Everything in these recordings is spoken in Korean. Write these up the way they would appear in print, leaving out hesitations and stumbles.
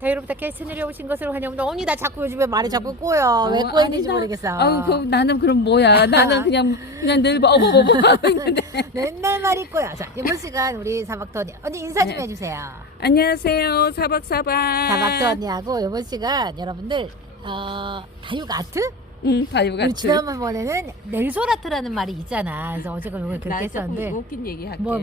다이로부터 채널에 오신 것을 환영합니다. 언니 나 자꾸 요즘에 말이 자꾸 꼬여. 왜 꼬이는지 모르겠어. 나는 그럼 뭐야? 나는 그냥 늘 어버버버 하고 있는데. 맨날 말이 꼬여. 자, 이번 시간 우리 사박도 언니 인사 좀 네. 해주세요. 안녕하세요, 사박사박. 사박도 언니하고 이번 시간 여러분들 다육 아트? 다육 우리 아트. 지난번에는 넬솔아트라는 말이 있잖아. 그래서 어제가 이걸 그렇게 나 했었는데. 조금 웃긴 얘기 할게. 뭐.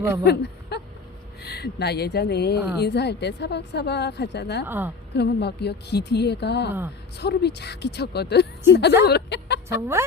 나 예전에 어. 인사할 때 사박사박 하잖아. 어. 그러면 막 여기 뒤에가 어. 서름이 쫙 끼쳤거든. 진짜? 나도 그래. 정말?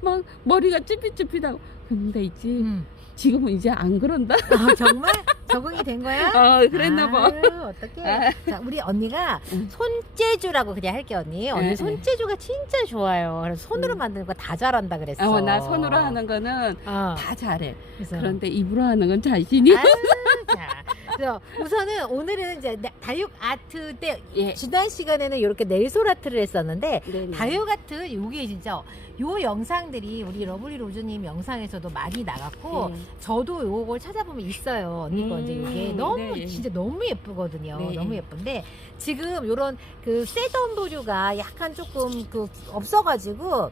막 머리가 쭈삣쭈삣하고. 근데 있지. 응. 지금은 이제 안 그런다. 정말? 적응이 된 거야? 그랬나 봐. 어떡해. 아. 자, 우리 언니가 응. 손재주라고 그냥 할게, 언니. 언니 네, 손재주가 진짜 좋아요. 그래서 손으로 만드는 거 다 잘한다 그랬어. 나 손으로 하는 거는 어. 다 잘해. 그래서. 그런데 입으로 하는 건 자신이. 자, 그래서 우선은 오늘은 이제 다육 아트 때 예. 지난 시간에는 이렇게 넬솔 아트를 했었는데 네네. 다육 아트 요게 진짜 요 영상들이 우리 러블리 로즈님 영상에서도 많이 나갔고 예. 저도 요걸 찾아보면 있어요. 언니 거 이제 이게 너무 네. 진짜 너무 예쁘거든요. 네. 너무 예쁜데 지금 요런 그 세던 보류가 약간 조금 그 없어가지고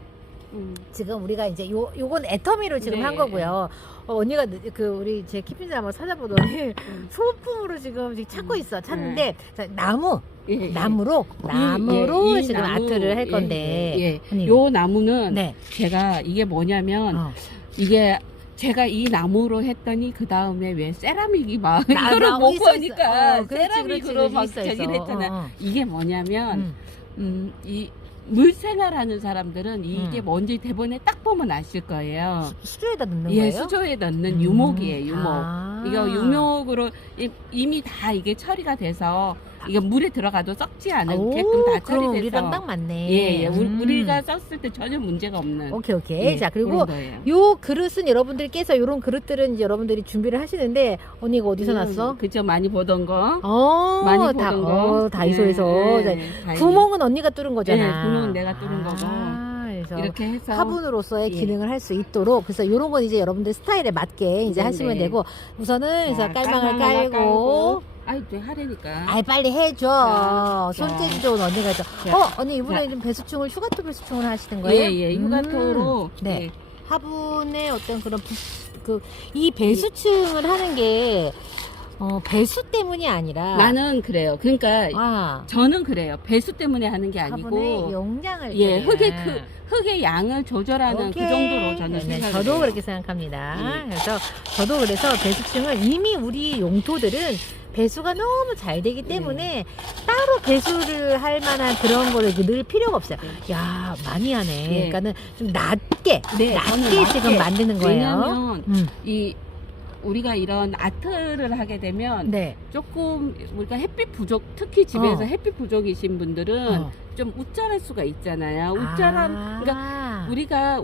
지금 우리가 이제 요건 애터미로 지금 네. 한 거고요. 언니가 그 우리 제 키핀을 한번 찾아보더니 소품으로 지금 찾고 있어. 찾는데 자, 나무로 이 지금 나무, 아트를 할 건데. 예. 언니. 요 나무는 네. 제가 이게 뭐냐면 이게 제가 이 나무로 했더니 그 다음에 왜 세라믹이 막 이거를 못 보니까 세라믹으로 막 저기를 했잖아. 이게 뭐냐면 이 물생활하는 사람들은 이게 뭔지 대본에 딱 보면 아실 거예요. 수조에다 넣는 예, 거예요? 수조에 넣는 유목이에요, 유목. 이거 유목으로 이미 다 이게 처리가 돼서 이게 물에 들어가도 썩지 않게끔 다 그럼 처리돼서. 우리랑 딱 맞네. 예. 우리가 썼을 때 전혀 문제가 없는. 오케이. 예, 자, 그리고 그런 거예요. 요 그릇은 여러분들께서 요런 그릇들은 이제 여러분들이 준비를 하시는데 언니 이거 어디서 났어? 그죠, 많이 보던 거. 많이 보던 거. 다이소에서. 자, 다행히. 구멍은 언니가 뚫은 거잖아. 예, 구멍은 내가 뚫은 거고. 그래서 이렇게 해서 화분으로서의 예. 기능을 할 수 있도록 그래서 요런 건 이제 여러분들 스타일에 맞게 이제 네네. 하시면 되고 우선은 그래서 자, 깔망을 깔망을 깔고 아이, 또 하려니까. 아이 빨리 해줘. 손재주 좋은 언니가 해줘. 자. 언니 이번에 자. 좀 배수충을 휴가토 배수충을 하시는 거예요? 예, 휴가토로. 네. 예. 화분의 어떤 그런 이 배수층을 하는 게 배수 때문이 아니라 나는 그래요. 그러니까 저는 그래요. 배수 때문에 하는 게 화분의 아니고 용량을 예, 줄이는. 흙의 양을 조절하는 오케이. 그 정도로 저는 네, 생각을 저도 해요. 그렇게 생각합니다. 예. 그래서 저도 그래서 배수층은 이미 우리 용토들은 배수가 너무 잘 되기 때문에 따로 배수를 할 만한 그런 거를 이렇게 넣을 필요가 없어요. 야, 많이 하네. 네. 그러니까는 좀 낮게, 네, 저는 낮게. 지금 만드는 거예요. 왜냐면 음. 우리가 이런 아트를 하게 되면 네. 조금 우리가 햇빛 부족, 특히 집에서 햇빛 부족이신 분들은 좀 웃잘할 수가 있잖아요. 웃잘함, 그러니까 우리가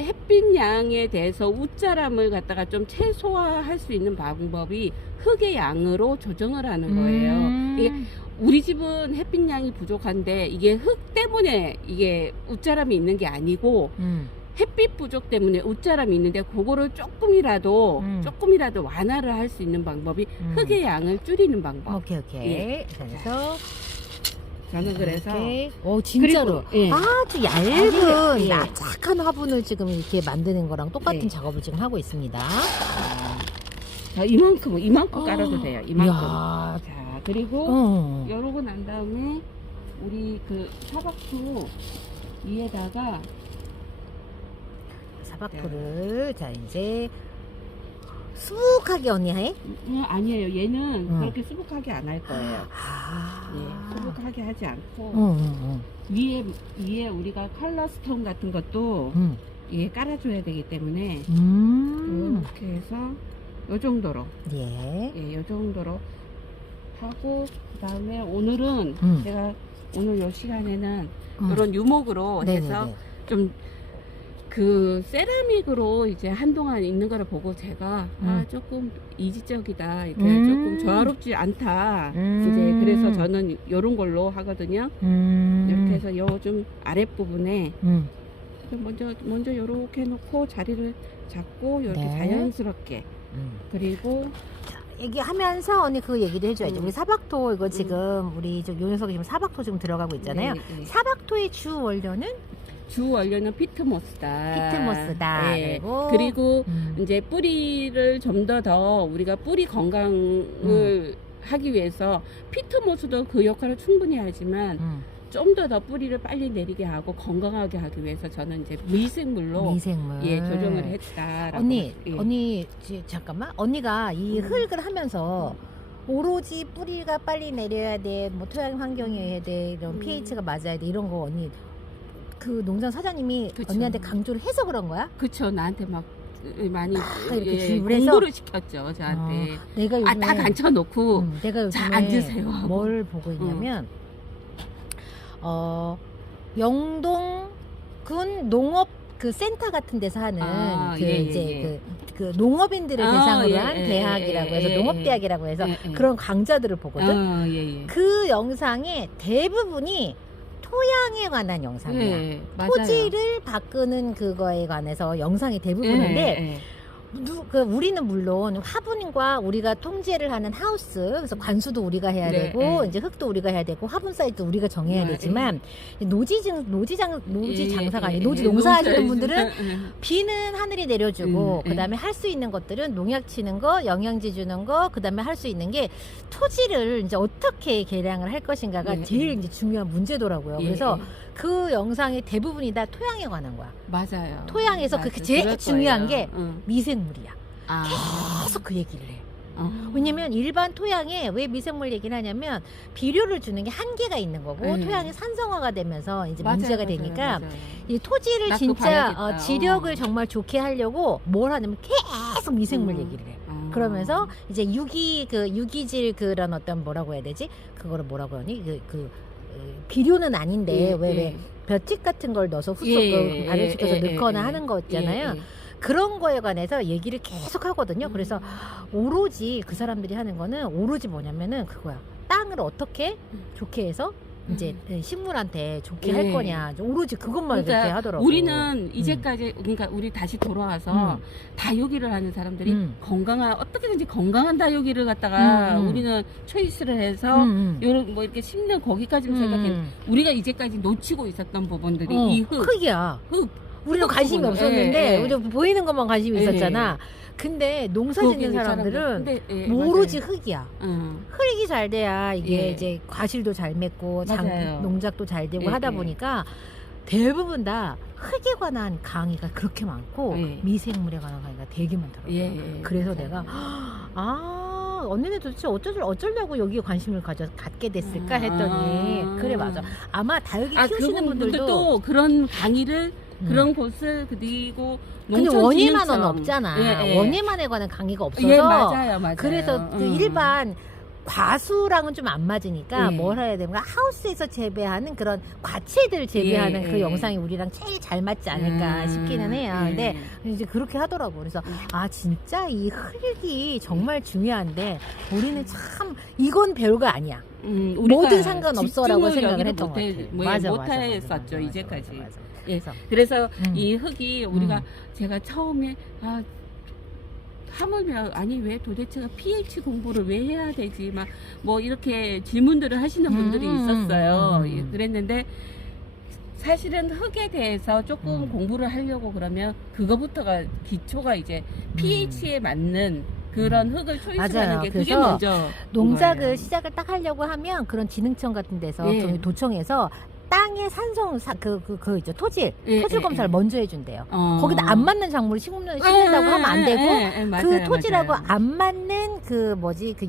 햇빛 양에 대해서 웃자람을 갖다가 좀 최소화할 수 있는 방법이 흙의 양으로 조정을 하는 거예요. 이게 우리 집은 햇빛 양이 부족한데 이게 흙 때문에 이게 웃자람이 있는 게 아니고 햇빛 부족 때문에 웃자람이 있는데 그거를 조금이라도 완화를 할 수 있는 방법이 흙의 양을 줄이는 방법. 오케이. 예. 그래서 저는 그래서 진짜로 그리고, 예. 아주 얇은 예. 납작한 화분을 지금 이렇게 만드는 거랑 똑같은 예. 작업을 지금 하고 있습니다. 자, 이만큼 깔아도 돼요. 이만큼. 이야. 자, 그리고 이러고 난 다음에 우리 그 사박수 위에다가 사박토를 자 이제 수북하게 언니 해? 아니에요. 얘는 그렇게 수북하게 안 할 거예요. 예, 수북하게 하지 않고 위에 우리가 컬러 스톤 같은 것도 예, 깔아줘야 되기 때문에 이렇게 해서 요 정도로 요 정도로 하고 그 다음에 오늘은 제가 오늘 요 시간에는 이런 유목으로 해서 좀 그 세라믹으로 이제 한동안 있는 거를 보고 제가 조금 이지적이다 이렇게 조금 조화롭지 않다 이제 그래서 저는 요런 걸로 하거든요. 이렇게 해서 요 좀 아랫부분에 먼저 요렇게 해놓고 자리를 잡고 이렇게 네. 자연스럽게 그리고 얘기하면서 언니 그 얘기를 해줘야지. 우리 사박토 이거 음. 지금 우리 저 요녀석이 지금 사박토 지금 들어가고 있잖아요. 네, 네. 사박토의 주 원료는 주 원료는 피트모스다. 피트모스다. 네. 그리고, 그리고 음. 이제 뿌리를 좀 더 우리가 뿌리 건강을 하기 위해서 피트모스도 그 역할을 충분히 하지만 좀 더 뿌리를 빨리 내리게 하고 건강하게 하기 위해서 저는 이제 미생물로 미생물. 예, 조정을 했다라고. 언니, 예. 언니 잠깐만. 언니가 이 흙을 하면서 오로지 뿌리가 빨리 내려야 돼, 뭐 토양 환경이어야 돼, 이런 pH가 맞아야 돼 이런 거 언니 그 농장 사장님이 그쵸. 언니한테 강조를 해서 그런 거야? 그쵸, 나한테 막 많이 이렇게 주입을 해서? 공부를 시켰죠 저한테. 내가 요즘에 딱 앉혀놓고 내가 요즘에 자, 앉으세요. 뭘 보고 있냐면 영동군 농업 그 센터 같은 데서 하는 그 이제 그 농업인들을 대상으로 한 대학이라고 해서 농업대학이라고 해서 그런 강좌들을 보거든. 그 영상의 대부분이 토양에 관한 영상이야. 토지를 바꾸는 그거에 관해서 영상이 대부분인데 우리는 물론 화분과 우리가 통제를 하는 하우스, 그래서 관수도 우리가 해야 되고 이제 흙도 우리가 해야 되고 화분 사이즈도 우리가 정해야 되지만 노지 장사가 아니고 노지 농사하시는 분들은 비는 하늘이 내려주고 그다음에 할 수 있는 것들은 농약 치는 거, 영양제 주는 거, 그다음에 할 수 있는 게 토지를 이제 어떻게 개량을 할 것인가가 제일 이제 중요한 문제더라고요. 그래서 그 영상의 대부분이 다 토양에 관한 거야. 맞아요. 토양에서 그 제일 중요한 게 미생물이야. 아. 계속 그 얘기를 해. 왜냐면 일반 토양에 왜 미생물 얘기를 하냐면 비료를 주는 게 한계가 있는 거고 토양이 산성화가 되면서 이제 문제가 되니까 이 토지를 진짜 지력을 정말 좋게 하려고 뭘 하냐면 계속 미생물 얘기를 해. 그러면서 이제 유기질 그런 어떤 뭐라고 해야 되지? 그거를 뭐라고 하니? 비료는 아닌데 왜 볏짚 같은 걸 넣어서 흙속 발효시켜서 넣거나 하는 거 있잖아요. 그런 거에 관해서 얘기를 계속 하거든요. 그래서 오로지 그 사람들이 하는 거는 오로지 뭐냐면은 그거야. 땅을 어떻게 좋게 해서 이제 식물한테 좋게 할 거냐. 오로지 그것만 이렇게 하더라고요. 우리는 이제까지 그러니까 우리 다시 돌아와서 다육이를 하는 사람들이 어떻게든지 건강한 다육이를 갖다가 우리는 초이스를 해서 요런 뭐 이렇게 심는 거기까지만 생각했는데 우리가 이제까지 놓치고 있었던 부분들이 이 흙이야. 흙. 우리는 관심이 없었는데 우리 보이는 것만 관심이 있었잖아. 근데 농사 짓는 사람들은 오로지 흙이야. 흙이 잘 돼야 이게 이제 과실도 잘 맺고 농작도 잘 되고 하다 보니까 대부분 다 흙에 관한 강의가 그렇게 많고 미생물에 관한 강의가 되게 많더라고요. 그래서 내가 언니네 도대체 어쩌려고 여기에 관심을 갖게 됐을까 했더니 그래 맞아. 아마 다육이 키우시는 분들도 그런 강의를 그런 곳을 그리고 근데 원예만은 없잖아. 원예만에 관한 강의가 없어서 맞아요. 그래서 그 일반 과수랑은 좀 안 맞으니까 뭘 해야 되는가 하우스에서 재배하는 그런 과채들 재배하는 그 영상이 우리랑 제일 잘 맞지 않을까 싶기는 해요. 근데 이제 그렇게 하더라고. 그래서 진짜 이 흙이 정말 중요한데 우리는 참 이건 별거 아니야. 뭐든 상관없어라고 생각을 했던 것 같아. 못했었죠 이제까지. 그래서 이 흙이 우리가 제가 처음에 하물며 왜 도대체가 pH 공부를 왜 해야 되지 막 뭐 이렇게 질문들을 하시는 분들이 있었어요. 그랬는데 사실은 흙에 대해서 조금 공부를 하려고 그러면 그거부터가 기초가 이제 pH에 맞는 그런 흙을 초이스하는 게 그게 먼저 농작을 시작을 딱 하려고 하면 그런 지능청 같은 데서 도청에서 땅의 산성 그 있죠 토질 검사를 먼저 해준대요. 거기다 안 맞는 작물을 심는다고 하면 안 되고 그 토질하고 안 맞는 그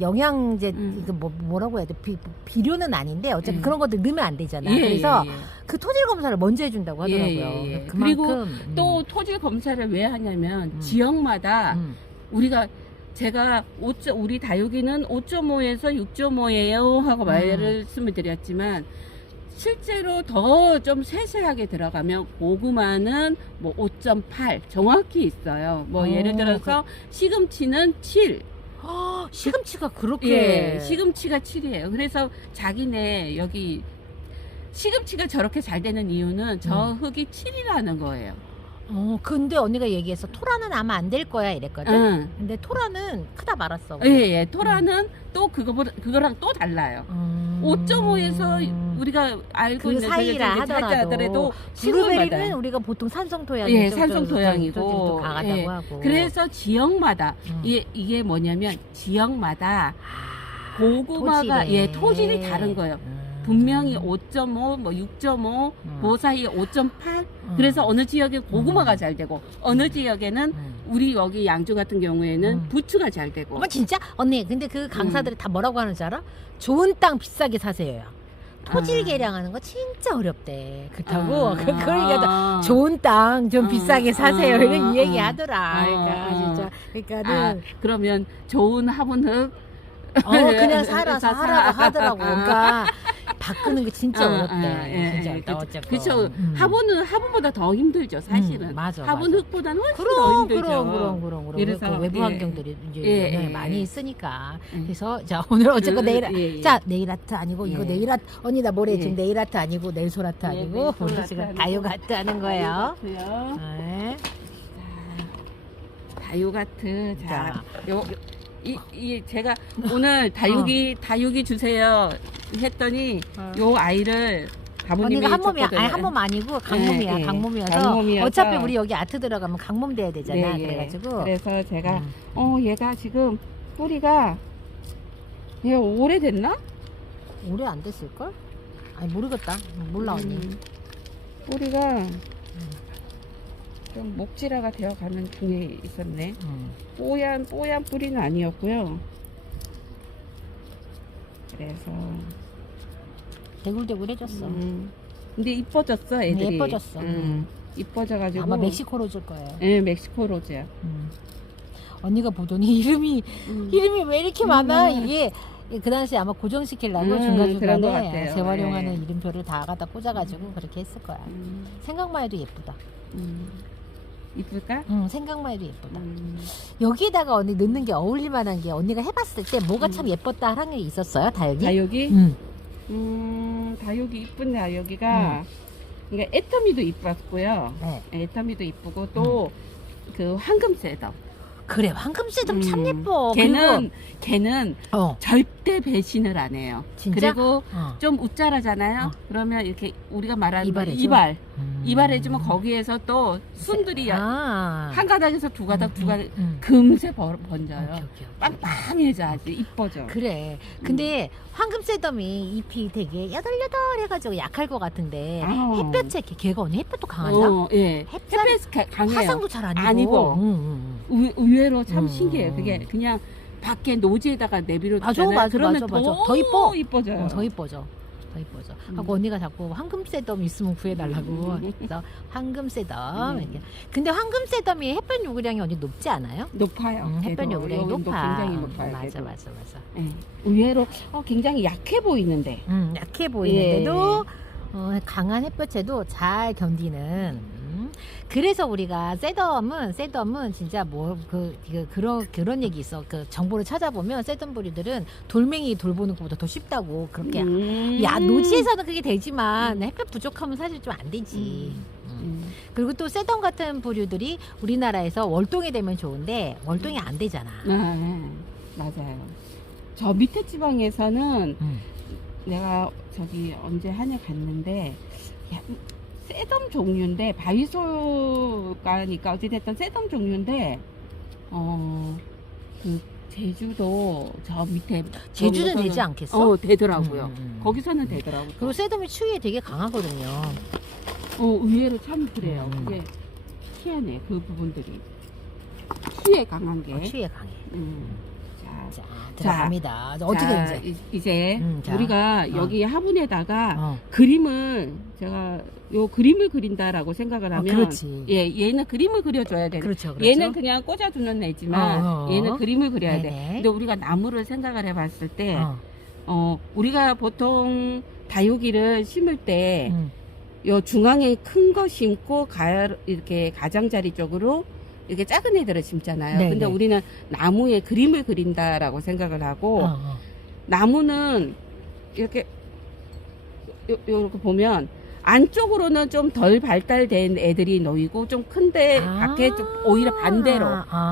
영양제 그 뭐라고 해야 돼 비료는 아닌데 어쨌든 그런 것들 넣으면 안 되잖아. 그래서 그 토질 검사를 먼저 해준다고 하더라고요. 그리고 또 토질 검사를 왜 하냐면 지역마다 우리가 제가 우리 다육이는 5.5에서 6.5예요 하고 말씀을 드렸지만 실제로 더 좀 세세하게 들어가면 고구마는 뭐 5.8 정확히 있어요. 뭐 예를 들어서 시금치는 7. 시금치가 그렇게 시금치가 7이에요. 그래서 자기네 여기 시금치가 저렇게 잘 되는 이유는 저 흙이 7이라는 거예요. 근데 언니가 얘기했어. 토라는 아마 안 될 거야 이랬거든. 응. 근데 토라는 크다 말았어. 예. 토라는 또 그거랑 또 달라요. 5.5에서 우리가 알고 그 있는 사이라 하더라도 블루베리는 우리가 보통 산성 토양이 예, 산성 토양이고 강하다고 예. 하고. 그래서 지역마다 이게 뭐냐면 지역마다 고구마가 토질에. 토질이 다른 거예요. 분명히 5.5, 뭐 6.5, 그 사이에 5.8. 그래서 어느 지역에 고구마가 잘 되고 어느 지역에는 우리 여기 양주 같은 경우에는 부추가 잘 되고. 진짜? 언니 근데 그 강사들이 다 뭐라고 하는지 알아? 좋은 땅 비싸게 사세요. 토질 개량하는 거 진짜 어렵대. 그렇다고. 그러니까 좋은 땅 좀 비싸게 사세요. 이런 얘기 하더라. 그러니까 진짜. 그러니까는 그러면 좋은 화분흙 그냥 사라고 하더라고. 그러니까 바꾸는 게 진짜 어렵대. 진짜 어쨌건. 그렇죠. 화분보다 더 힘들죠, 사실은. 맞아. 화분흙보다는 훨씬 더 힘들죠. 그럼. 그래서 그 외부 환경들이 이제 영향을 많이 있으니까. 그래서 자 오늘 어쨌건 네일 아트 아니고 이거 네일 아트 언니 나 뭐래 지금 네일 아트 아니고 네일솔 아트 아니고 우리 지금 다육 아트 하는 거예요. 네. 다육 아트. 자, 제가 오늘 다육이 주세요 했더니 요 아이를 가부님이 언니가 한 몸 아니고 강몸이야. 강몸이어서 어차피 우리 여기 아트 들어가면 강몸 돼야 되잖아. 그래가지고 그래서 제가 얘가 지금 뿌리가 얘 오래됐나? 오래 안 됐을걸? 아니 모르겠다. 몰라 언니. 뿌리가 좀 목질화가 되어가는 중에 있었네. 뽀얀 뿌리는 아니었고요. 그래서 대굴대굴해졌어. 근데 이뻐졌어 애들이. 예뻐졌어. 이뻐져가지고 아마 멕시코 로즈일 거예요. 네, 멕시코 로즈야. 언니가 보더니 이름이 왜 이렇게 많아? 이게 그 당시에 아마 고정시키려고 중간중간에 재활용하는 이름표를 다 갖다 꽂아가지고 그렇게 했을 거야. 생각만 해도 예쁘다. 이쁠까? 생각만 해도 예쁘다. 여기에다가 언니 넣는 게 어울릴 만한 게 언니가 해봤을 때 뭐가 참 예뻤다 하는 게 있었어요? 다육이? 다육이? 다육이 이쁜 다육이가 그러니까 애터미도 이뻤고요. 애터미도 이쁘고 또 그 황금새도. 그래 황금새도 참 예뻐. 걔는 절대 배신을 안 해요. 진짜? 그리고 좀 웃자라잖아요. 그러면 이렇게 우리가 말하는 이발해주면 거기에서 또 순들이 한 가닥에서 두 가닥 금세 번져요. 빵빵해져 아주 이뻐져. 그래. 근데 황금새덤이 잎이 되게 야들야들해가지고 약할 것 같은데 햇볕에 걔가 언니 햇볕도 강하다? 예. 햇볕 강해요. 화상도 잘 안 입어. 의외로 참 신기해요. 그게 그냥 밖에 노지에다가 내비로 두잖아요. 그러면 더 이뻐져요. 더 이뻐져. 하고 언니가 자꾸 황금새덤 있으면 구해달라고. 그래서 황금새덤. 이렇게. 근데 황금새덤이 햇볕 요구량이 언니 높지 않아요? 높아요. 햇볕 요구량이 높아. 굉장히 높아요. 맞아. 네. 의외로 굉장히 약해 보이는데. 약해 보이는데도 강한 햇볕에도 잘 견디는. 그래서 우리가 새덤은 진짜 그런 얘기 있어. 그 정보를 찾아보면 새덤 부리들은 돌멩이 돌보는 것보다 더 쉽다고 그렇게. 노지에서는 그게 되지만 햇볕 부족하면 사실 좀 안 되지. 그리고 또 새덤 같은 부류들이 우리나라에서 월동이 되면 좋은데 월동이 안 되잖아. 맞아요. 저 밑에 지방에서는 내가 저기 언제 한해 갔는데 새덤 종류인데 바위솔가니까 어찌됐든 새덤 종류인데 그 제주도 저 밑에 제주는 되지 않겠어? 되더라고요. 거기서는 되더라고요. 그리고 새덤이 추위에 되게 강하거든요. 의외로 참 그래요. 그게 희한해 그 부분들이 추위에 강한 게. 추위에 강해. 자, 들어갑니다. 자, 어떻게 이제 우리가 여기 화분에다가 제가 요 그림을 그린다라고 생각을 하면 그렇지. 얘는 그림을 그려줘야 돼. 그렇죠. 얘는 그냥 꽂아주는 애지만 얘는 그림을 그려야 돼. 근데 우리가 나무를 생각을 해봤을 때 우리가 보통 다육이를 심을 때 요 중앙에 큰 거 심고 이렇게 가장자리 쪽으로 이렇게 작은 애들을 심잖아요. 근데 우리는 나무에 그림을 그린다라고 생각을 하고 나무는 이렇게 요렇게 보면 안쪽으로는 좀 덜 발달된 애들이 놓이고 좀 큰데 밖에 좀 오히려 반대로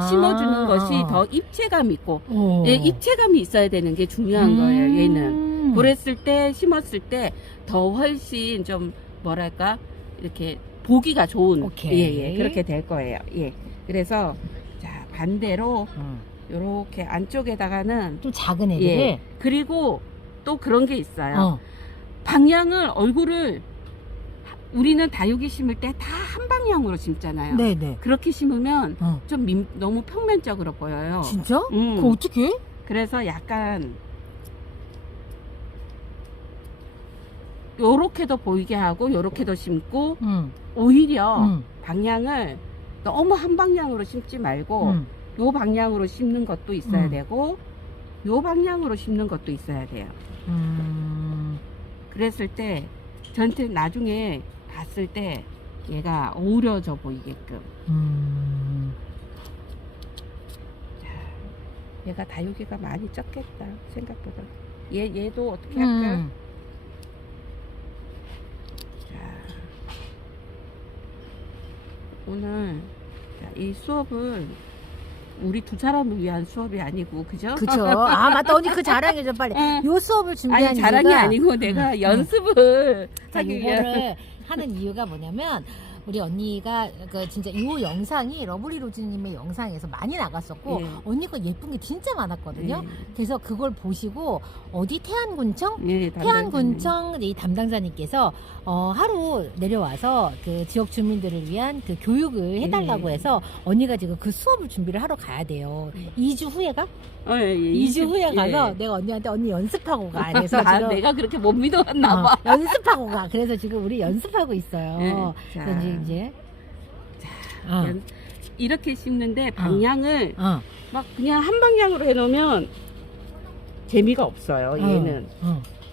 심어주는 것이 더 입체감 있고 예, 입체감이 있어야 되는 게 중요한 거예요. 얘는 그랬을 때 심었을 때 더 훨씬 좀 뭐랄까 이렇게 보기가 좋은 예, 그렇게 될 거예요. 예. 그래서 자 반대로 요렇게 안쪽에다가는 좀 작은 애들 예. 그리고 또 그런 게 있어요. 방향을 얼굴을 우리는 다육이 심을 때 다 한 방향으로 심잖아요. 네네. 그렇게 심으면 좀 너무 평면적으로 보여요. 진짜? 그거 어떻게? 그래서 약간 요렇게도 보이게 하고 요렇게도 심고 오히려 방향을 너무 한 방향으로 심지 말고 요 방향으로 심는 것도 있어야 되고 요 방향으로 심는 것도 있어야 돼요. 그랬을 때 전체 나중에 봤을 때 얘가 어우러져 보이게끔. 자, 얘가 다육이가 많이 적겠다 생각보다. 얘도 어떻게 할까? 자, 오늘 이 수업을 우리 두 사람을 위한 수업이 아니고 그죠? 그죠. 아 맞다 언니 그 자랑해줘 빨리. 요 수업을 준비한 아니 자랑이 이유가 아니고 내가 연습을 하기 위한 이거를 하는 이유가 뭐냐면 우리 언니가 그 진짜 이 영상이 러블리 로즈님의 영상에서 많이 나갔었고 예. 언니가 예쁜 게 진짜 많았거든요. 예. 그래서 그걸 보시고 어디 태안군청 예, 태안군청 이 담당자님께서 하루 내려와서 그 지역 주민들을 위한 그 교육을 해달라고 해서 언니가 지금 그 수업을 준비를 하러 가야 돼요. 2주 후에가? 예, 2주 후에 가서 내가 언니한테 언니 연습하고 가. 그래서 지금 내가 그렇게 못 믿어왔나 봐. 연습하고 가. 그래서 지금 우리 연습하고 있어요. 예. 자, 그래서 이제 이렇게 심는데 방향을 막 그냥 한 방향으로 해놓으면 재미가 없어요. 얘는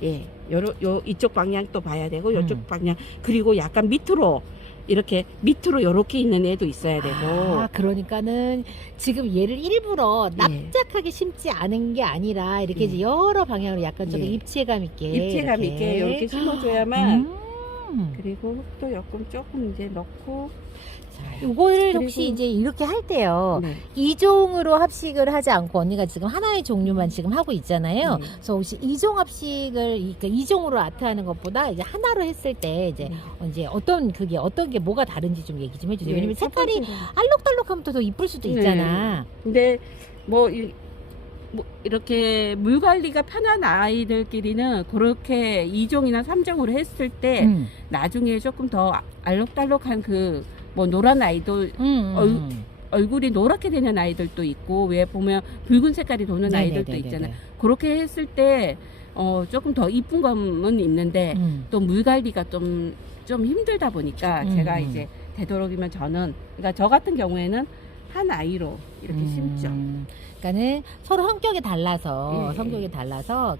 예, 요 이쪽 방향 또 봐야 되고 요쪽 방향 그리고 약간 밑으로 이렇게 밑으로 요렇게 있는 애도 있어야 되고. 그러니까는 지금 얘를 일부러 납작하게 심지 않은 게 아니라 이렇게 이제 여러 방향으로 약간 좀 입체감 있게 이렇게 심어줘야만. 그리고 또 조금 이제 넣고. 이거를 혹시 이제 이렇게 할 때요. 이종으로 합식을 하지 않고 언니가 지금 하나의 종류만 지금 하고 있잖아요. 그래서 혹시 이종 합식을 그러니까 이종으로 아트하는 것보다 이제 하나로 했을 때 이제 어떤 게 뭐가 다른지 좀 얘기 좀 해주세요. 왜냐면 색깔이 알록달록하면 더 이쁠 수도 있잖아. 근데 뭐 이렇게 물 관리가 편한 아이들끼리는 그렇게 2종이나 3종으로 했을 때 나중에 조금 더 알록달록한 뭐 노란 아이들 얼굴이 노랗게 되는 아이들도 있고 왜 보면 붉은 색깔이 도는 아이들도 있잖아요. 그렇게 했을 때 조금 더 이쁜 감은 있는데 또 물 관리가 좀 힘들다 보니까 제가 이제 되도록이면 저는 그러니까 저 같은 경우에는 한 아이로 이렇게 심죠. 그러니까는 서로 성격이 달라서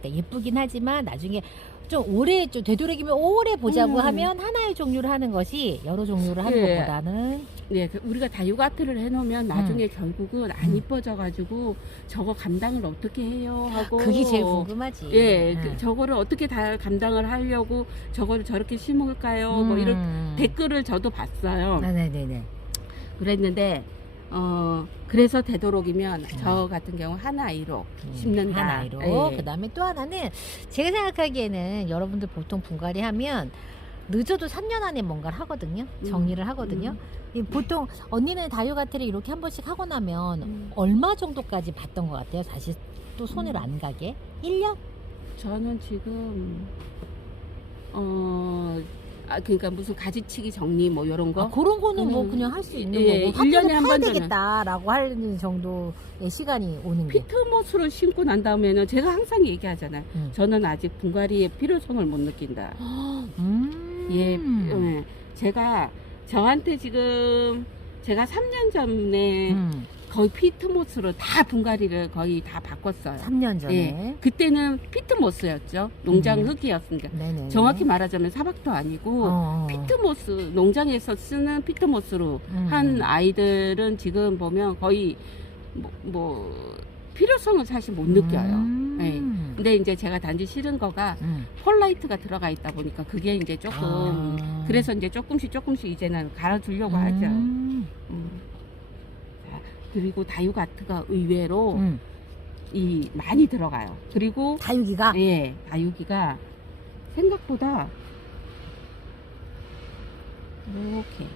그러니까 예쁘긴 하지만 나중에 좀 오래 좀 되도록이면 오래 보자고 하면 하나의 종류를 하는 것이 여러 종류를 하는 것보다는 우리가 다육 아트를 해놓으면 나중에 결국은 안 이뻐져가지고 저거 감당을 어떻게 해요 하고 그게 제일 궁금하지. 저거를 어떻게 다 감당을 하려고 저거를 저렇게 심을까요? 뭐 이런 댓글을 저도 봤어요. 네네네. 그랬는데 그래서 되도록이면 저 같은 경우 한 아이로 심는다. 한 아이로. 그 다음에 또 하나는 제가 생각하기에는 여러분들 보통 분갈이 하면 늦어도 3년 안에 뭔가를 하거든요. 정리를 하거든요. 보통 언니는 다육 아트를 이렇게 한 번씩 하고 나면 얼마 정도까지 봤던 것 같아요? 다시 또 손을 안 가게? 1년? 저는 지금 그러니까 무슨 가지치기 정리 뭐 이런 거 그런 거는 뭐 그냥 할 수 있는 거고 1년에 한 번 되겠다라고 하는 정도의 시간이 오는 게 피트모스를 심고 난 다음에는 제가 항상 얘기하잖아요. 저는 아직 분갈이의 필요성을 못 느낀다. 제가 저한테 지금 제가 3년 전에 거의 피트모스로 다 분갈이를 거의 다 바꿨어요. 3년 전에. 그때는 피트모스였죠. 농장 흙이었으니까. 정확히 말하자면 사박도 아니고 피트모스, 농장에서 쓰는 피트모스로 한 아이들은 지금 보면 거의 뭐 필요성을 사실 못 느껴요. 근데 이제 제가 단지 실은 거가 폴라이트가 들어가 있다 보니까 그게 이제 조금 그래서 이제 조금씩 이제는 갈아주려고 하죠. 자, 그리고 다육아트가 의외로 이 많이 들어가요. 그리고 다육이가? 예, 다육이가 생각보다 이렇게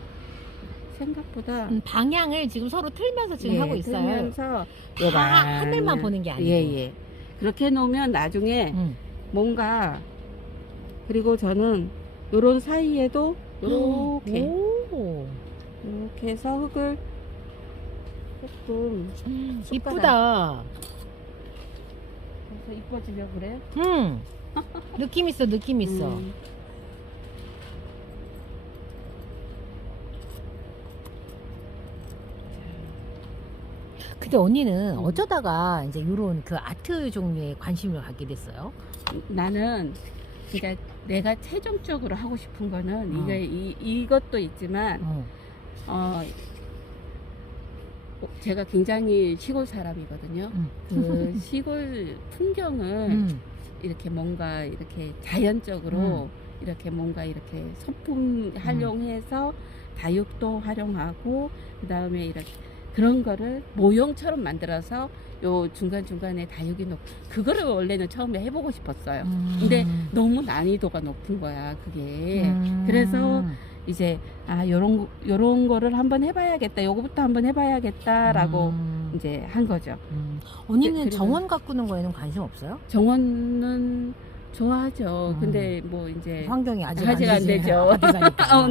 생각보다 방향을 지금 서로 틀면서 지금 예, 하고 있어요. 틀면서 다 하늘만 보는 게 아니고. 예. 그렇게 해놓으면 나중에 뭔가 그리고 저는 요런 사이에도 요렇게 이렇게 해서 흙을 조금 이쁘다. 그래서 이뻐지려고 그래요? 느낌 있어, 느낌 있어. 근데 언니는 어쩌다가 이제 이런 그 아트 종류에 관심을 갖게 됐어요? 나는 그러니까 내가 최종적으로 하고 싶은 거는 이것도 있지만 제가 굉장히 시골 사람이거든요. 그 시골 풍경을 이렇게 뭔가 이렇게 자연적으로 이렇게 뭔가 이렇게 소품 활용해서 다육도 활용하고 그 다음에 이렇게 그런 거를 모형처럼 만들어서 요 중간중간에 다육이 놓고 그거를 원래는 처음에 해보고 싶었어요. 근데 너무 난이도가 높은 거야 그게. 그래서 이제 요런 거를 한번 해봐야겠다, 요거부터 한번 해봐야겠다라고 이제 한 거죠. 언니는 정원 가꾸는 거에는 관심 없어요? 정원은 좋아하죠. 근데 뭐 이제 환경이 아직 안 되죠.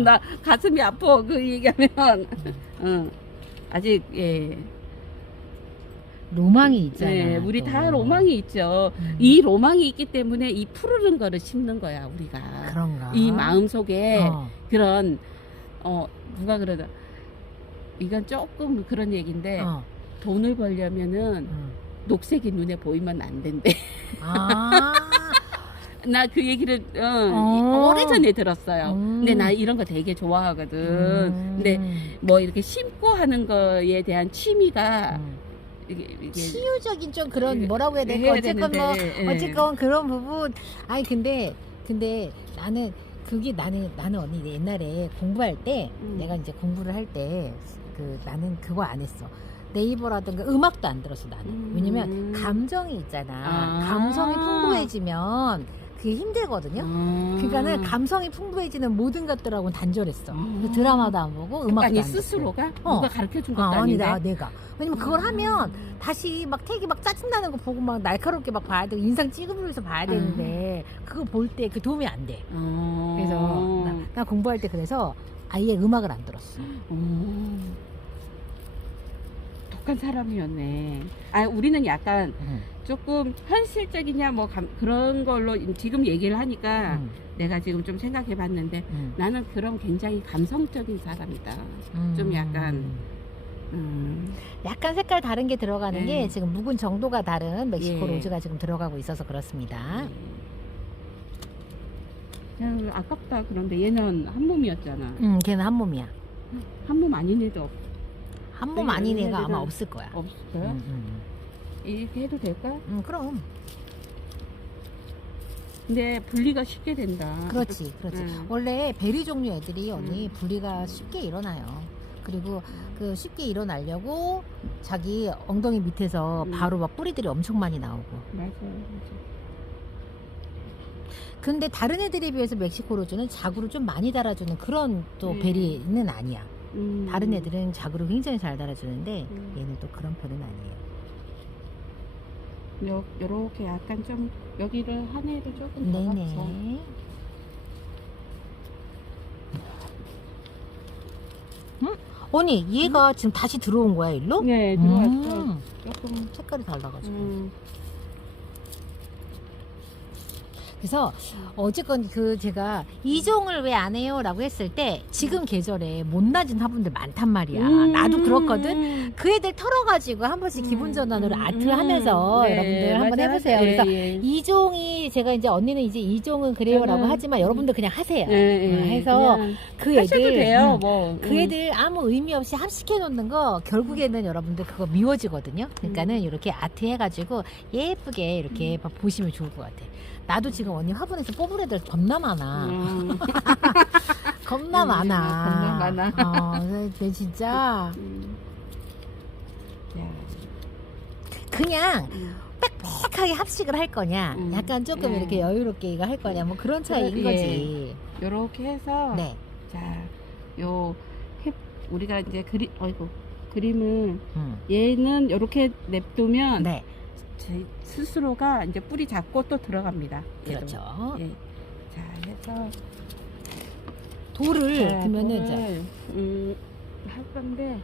나 가슴이 아파 그 얘기하면. 아직 로망이 있잖아요. 네, 우리 다 로망이 있죠. 이 로망이 있기 때문에 이 푸르른 거를 심는 거야 우리가. 그런가? 이 마음 속에 그런 누가 그러다 이건 조금 그런 얘기인데 돈을 벌려면은 녹색이 눈에 보이면 안 된대. 나 그 얘기를 오래전에 들었어요. 근데 나 이런 거 되게 좋아하거든. 근데 뭐 이렇게 심고 하는 거에 대한 취미가 이게 치유적인 좀 그런 뭐라고 해야 될까? 어쨌건 어쨌건 그런 부분. 아니 근데 나는 그게 나는 언니 옛날에 공부할 때 내가 이제 공부를 할 때 나는 그거 안 했어. 네이버라든가 음악도 안 들었어 나는. 왜냐면 감정이 있잖아. 감성이 풍부해지면 그게 힘들거든요. 그러니까는 감성이 풍부해지는 모든 것들하고는 단절했어. 드라마도 안 보고 음악도 안 듣고. 스스로가? 누가 가르쳐준 것도 아닌데? 내가. 왜냐면 그걸 하면 다시 막 되게 막 짜증나는 거 보고 막 날카롭게 막 봐야 되고 인상 찍으면서 봐야 되는데 그거 볼 때 그 도움이 안 돼. 그래서 나 공부할 때 그래서 아예 음악을 안 들었어. 독한 사람이었네. 우리는 약간 조금 현실적이냐 뭐 그런 걸로 지금 얘기를 하니까 내가 지금 좀 생각해 봤는데 나는 그런 굉장히 감성적인 사람이다. 좀 약간 약간 색깔 다른 게 들어가는 게 지금 묵은 정도가 다른 멕시코 로즈가 지금 들어가고 있어서 그렇습니다. 아깝다. 그런데 얘는 한 몸이었잖아. 걔는 한 몸이야. 한 몸 아닌 애도 한 몸 아닌 애가 아마 없을 거야. 없어요? 이렇게 해도 될까? 그럼. 근데 분리가 쉽게 된다. 그렇지. 원래 베리 종류 애들이 언니 분리가 쉽게 일어나요. 그리고 그 쉽게 일어나려고 자기 엉덩이 밑에서 바로 막 뿌리들이 엄청 많이 나오고. 맞아. 근데 다른 애들에 비해서 멕시코 로즈는 자구를 좀 많이 달아주는 그런 또 베리는 아니야. 다른 애들은 자구를 굉장히 잘 달아주는데 얘는 또 그런 편은 아니에요. 요렇게 약간 좀 여기를 한 해도 조금 더 갖춰. 언니 얘가 지금 다시 들어온 거야 일로? 네, 들어왔어. 조금 색깔이 달라가지고. 그래서 어쨌건 그 제가 이종을 왜 안 해요? 라고 했을 때 지금 계절에 못 낮은 화분들 많단 말이야. 나도 그렇거든. 그 애들 털어가지고 한 번씩 기분 전환으로 아트 하면서 네, 여러분들 한번 맞아요. 해보세요. 예, 그래서 예. 이종이 제가 이제 언니는 이제 이종은 그래요라고 하지만 여러분들 그냥 하세요. 예, 해서 그냥 그 하셔도 애들 돼요. 뭐. 그 애들 아무 의미 없이 합식해 놓는 거 결국에는 여러분들 그거 미워지거든요. 그러니까는 이렇게 아트 해가지고 예쁘게 이렇게 보시면 좋을 것 같아. 나도 지금 언니 화분에서 뽑을 애들 겁나 많아. 겁나 많아. 겁나 많아. 근데 진짜 야. 그냥 빽빽하게 합식을 할 거냐, 약간 조금 예. 이렇게 여유롭게 이거 할 거냐, 뭐 그런 차이인 예. 거지. 요렇게 해서 네. 자, 우리가 이제 그림을 얘는 요렇게 냅두면 네. 제 스스로가 이제 뿌리 잡고 또 들어갑니다. 얘도. 그렇죠. 예. 자, 해서 돌을 그러면은 이제 할 건데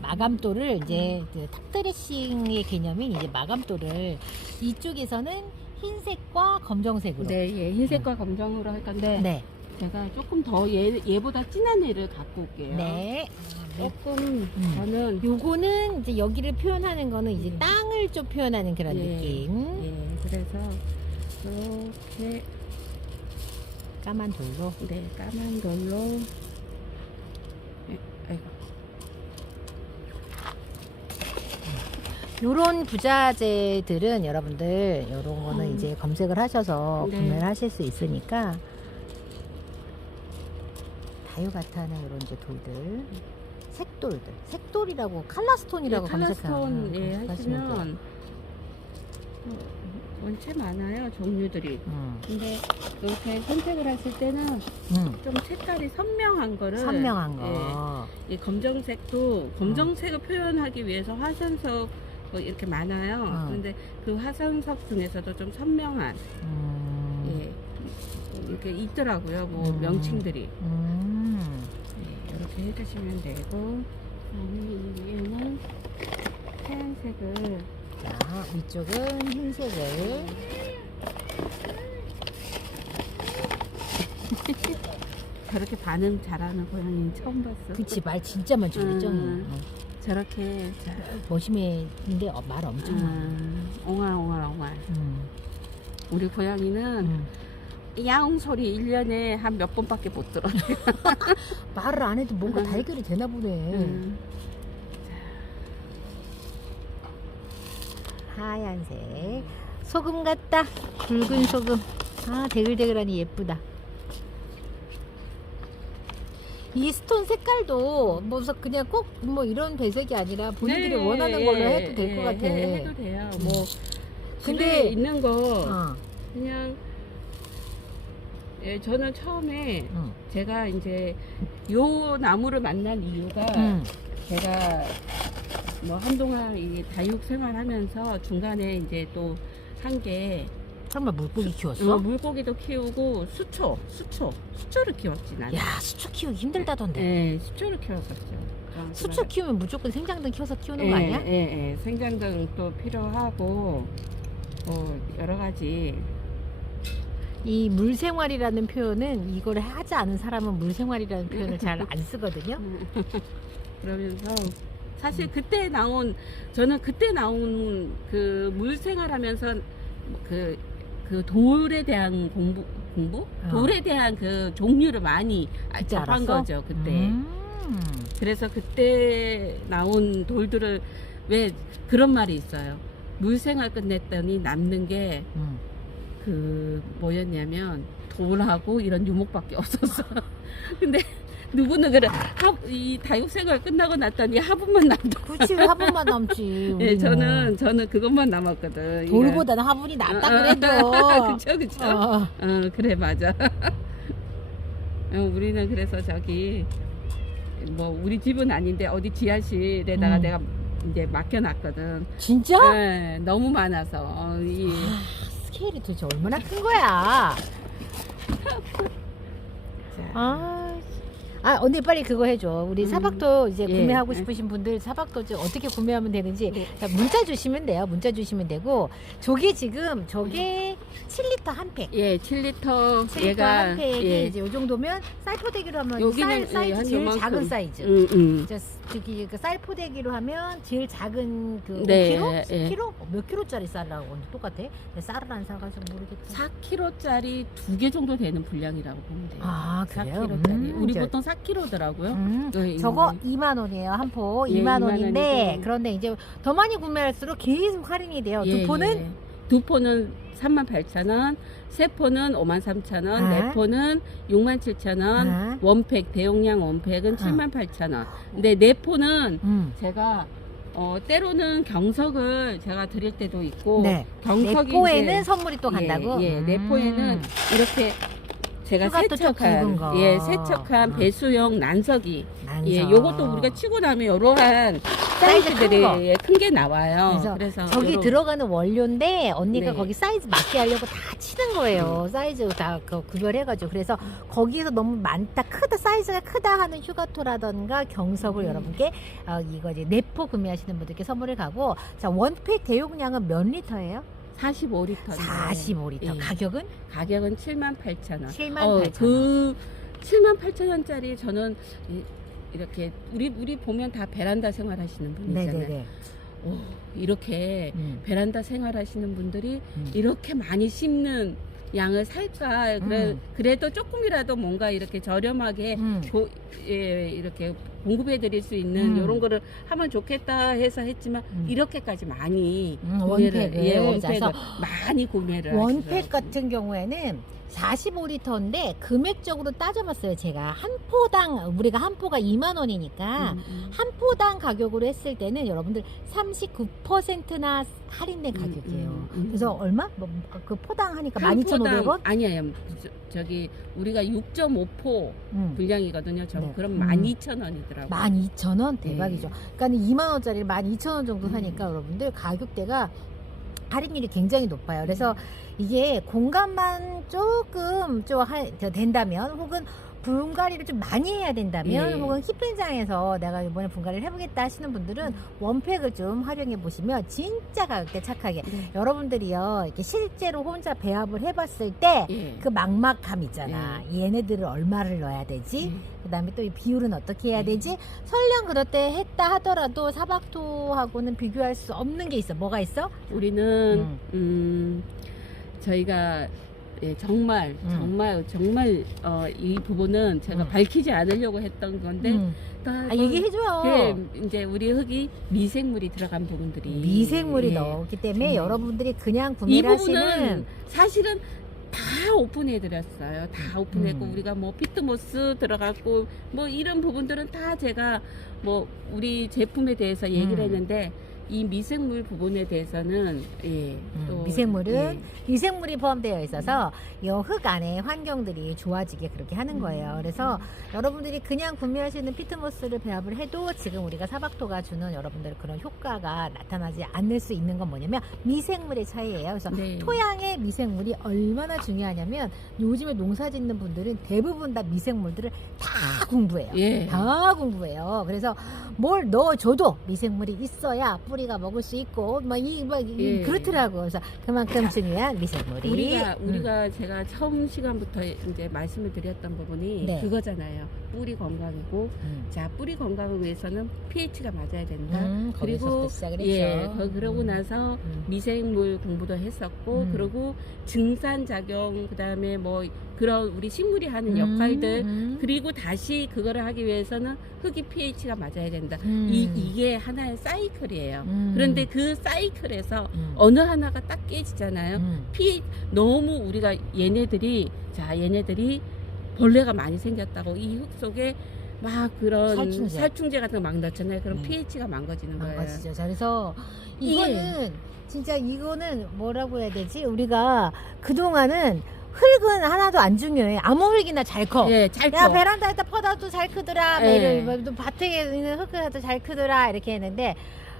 마감돌을 이제 그 탑드레싱의 개념인 이제 마감돌을 이쪽에서는 흰색과 검정색으로. 네, 예, 흰색과 검정으로 할 건데 네. 제가 조금 더 얘보다 진한 애를 갖고 올게요. 네. 조금 저는 요거는 이제 여기를 표현하는 거는 이제 땅을 좀 표현하는 그런 예. 느낌. 예, 그래서 이렇게 까만 돌로. 네, 까만 돌로. 예, 아이고. 요런 부자재들은 여러분들 요런 거는 이제 검색을 하셔서 네. 구매를 하실 수 있으니까 다유가타는 요런 이제 돌들, 색돌이라고 칼라스톤이라고 칼라스톤 예, 검색하시면 돼요. 하시면 원체 많아요, 종류들이. 근데 이렇게 선택을 하실 때는 좀 색깔이 선명한 거를 선명한 거. 이 검정색도 검정색을 표현하기 위해서 화산석 이렇게 많아요. 그런데 그 화산석 중에서도 좀 선명한 예, 이렇게 있더라고요. 뭐 명칭들이. 네, 이렇게 해주시면 되고, 위에는 하얀색을. 자, 위쪽은 흰색을. 저렇게 반응 잘하는 고양이는 처음 봤어. 그치, 말 진짜 많죠, 일정이. 저렇게 머시매인데 말 엄청 많아. 옹알옹알. 우리 고양이는 야옹 소리 1년에 한 몇 번밖에 못 들어. 말을 안 해도 뭔가 다 해결이 되나 보네. 하얀색 소금 같다. 붉은 소금. 아, 데글데글하니 예쁘다. 이 스톤 색깔도 뭐 그냥 꼭 뭐 이런 배색이 아니라 본인들이 원하는 걸로 해도 될 것 같아. 해도 돼요. 뭐 근데 집에 있는 거 그냥 예, 저는 처음에 제가 이제 요 나무를 만난 이유가 제가 뭐 한동안 이 다육 생활하면서 중간에 이제 또 한 게 정말 물고기 키웠어? 물고기도 키우고 수초를 키웠지 나는. 야, 수초 키우기 힘들다던데. 네, 수초를 키웠었죠. 수초 키우면 무조건 생장등 키워서 키우는 거 아니야? 예, 생장등도 필요하고 여러 가지. 이 물생활이라는 표현은 이걸 하지 않은 사람은 물생활이라는 표현을 잘 안 쓰거든요. 그러면서 사실 저는 그때 나온 그 물생활하면서 그 돌에 대한 공부? 돌에 대한 그 종류를 많이 접한 거죠, 그때. 그래서 그때 나온 돌들을 왜 그런 말이 있어요. 물생활 끝냈더니 남는 게 그 뭐였냐면 돌하고 이런 유목밖에 없었어. 근데 누구는 그래 이 다육생활 끝나고 났더니 화분만 남더라고요. 그치, 화분만 남지. 예, 저는 그것만 남았거든. 돌보다는 화분이 낫다 그래도. 그쵸. 그래 맞아. 우리는 그래서 저기 뭐 우리 집은 아닌데 어디 지하실에다가 내가 이제 맡겨놨거든. 진짜? 네, 너무 많아서 스케일이 도대체 얼마나 큰 거야? 언니 빨리 그거 해줘. 우리 사박도 이제 구매하고 싶으신 분들 사박도 이제 어떻게 구매하면 되는지 문자 주시면 돼요. 문자 주시면 되고 저게 7리터 한 팩. 예, 7리터 7리터 얘가 한 팩이 예. 이제 요 정도면 쌀포대기로 하면 여기는, 사이즈 한 제일 요만큼. 작은 사이즈. 저기 그 쌀포대기로 하면 제일 작은 그 네, 5kg? 예. 10kg? 몇 킬로짜리 쌀라고 똑같아? 근데 쌀을 안 사가지고 모르겠다. 4kg짜리 2개 정도 되는 분량이라고 보면 돼요. 아, 그래요? 4kg짜리. 우리 보통 4kg더라고요. 저거 2만 원이에요. 한 포. 예, 2만 2만 원인데 원이고. 그런데 이제 더 많이 구매할수록 계속 할인이 돼요. 두 포는 두 포는 38,000원, 세 포는 53,000원, 아. 네 포는 67,000원, 아. 원팩 대용량 원팩은 78,000원. 근데 네 포는 제가 때로는 경석을 제가 드릴 때도 있고 네. 경석이 내포에는 이제 선물이 또 간다고? 예, 내포에는 이렇게 제가 슈가도 좀 굵은 거. 세척한 배수용 난석이 난석. 예, 요것도 우리가 치고 나면 이러한 사이즈 사이즈들이 큰 게 나와요. 그래서 저기 들어가는 원료인데 언니가 네. 거기 사이즈 맞게 하려고 다 치는 거예요. 사이즈 다 구별해가지고. 그래서 거기에서 너무 많다, 크다, 사이즈가 크다 하는 휴가토라던가 경석을 여러분께 이거 이제 내포 구매하시는 분들께 선물을 가고, 자, 원팩 대용량은 몇 리터예요? 45리터. 45리터. 예. 가격은 78,000원. 78,000원. 그 78,000원짜리 저는 이렇게 우리 보면 다 베란다 생활하시는 분이잖아요. 네네네. 오, 이렇게 베란다 생활하시는 분들이 이렇게 많이 심는 양을 살까? 그래도 조금이라도 뭔가 이렇게 저렴하게 이렇게 공급해 드릴 수 있는 이런 거를 하면 좋겠다 해서 했지만 이렇게까지 많이 원팩을 많이 구매를 원팩 하시더라고요. 같은 경우에는 45리터인데 금액적으로 따져봤어요. 제가 한 포당, 우리가 한 포가 2만 원이니까 한 포당 가격으로 했을 때는 여러분들 39%나 할인된 가격이에요. 그래서 얼마? 그 포당 하니까 12,500원? 아니에요. 저기 우리가 6.5포 분량이거든요. 네. 그럼 12,000원이더라고요. 12,000원? 대박이죠. 그러니까 2만 원짜리를 12,000원 정도 사니까 여러분들 가격대가 할인율이 굉장히 높아요. 그래서 이게 공간만 조금 된다면, 혹은 분갈이를 좀 많이 해야 된다면, 혹은 힙팬장에서 내가 이번에 분갈이를 해보겠다 하시는 분들은 원팩을 좀 활용해 보시면 진짜 가격대 착하게 여러분들이요, 이렇게 실제로 혼자 배합을 해봤을 때 그 막막함 있잖아. 얘네들을 얼마를 넣어야 되지? 그 다음에 또 이 비율은 어떻게 해야 되지? 설령 그렇대 했다 하더라도 사박토하고는 비교할 수 없는 게 있어. 뭐가 있어? 우리는 저희가 정말 이 부분은 제가 밝히지 않으려고 했던 건데 얘기해줘요. 이제 우리 흙이 미생물이 들어간 부분들이 미생물이 넣었기 때문에 여러분들이 그냥 구매를 이 부분은 하시는, 사실은 다 오픈해 드렸어요. 다 오픈했고 우리가 뭐 피트모스 들어갔고 뭐 이런 부분들은 다 제가 뭐 우리 제품에 대해서 얘기를 했는데, 이 미생물 부분에 대해서는 또 미생물은 미생물이 포함되어 있어서 이 흙 안에 환경들이 좋아지게 그렇게 하는 거예요. 그래서 여러분들이 그냥 구매하시는 피트모스를 배합을 해도 지금 우리가 사박토가 주는 여러분들 그런 효과가 나타나지 않을 수 있는 건 뭐냐면 미생물의 차이예요. 그래서 토양의 미생물이 얼마나 중요하냐면, 요즘에 농사 짓는 분들은 대부분 다 미생물들을 다 공부해요. 다 공부해요. 그래서 뭘 넣어줘도 미생물이 있어야 뿌리가 먹을 수 있고 그렇더라고. 그래서 그만큼 중요한 미생물이 우리가 제가 처음 시간부터 이제 말씀을 드렸던 부분이 그거잖아요. 뿌리 건강이고, 자, 뿌리 건강을 위해서는 pH가 맞아야 된다. 그리고 그러고 나서 미생물 공부도 했었고, 그리고 증산작용, 그다음에 뭐 그런 우리 식물이 하는 역할들, 그리고 다시 그거를 하기 위해서는 흙이 pH가 맞아야 된다. 이게 하나의 사이클이에요. 그런데 그 사이클에서 어느 하나가 딱 깨지잖아요. pH 너무 우리가 얘네들이 벌레가 많이 생겼다고 이 흙 속에 막 그런 살충제 같은 거 막 넣잖아요. 그럼 pH가 망가지는 거예요. 망가지죠. 그래서 이거는 뭐라고 해야 되지? 우리가 그동안은 흙은 하나도 안 중요해. 아무 흙이나 잘 커. 잘 커. 야, 베란다에다 퍼다도 잘 크더라. 밭에 있는 흙에도 잘 크더라. 이렇게 했는데,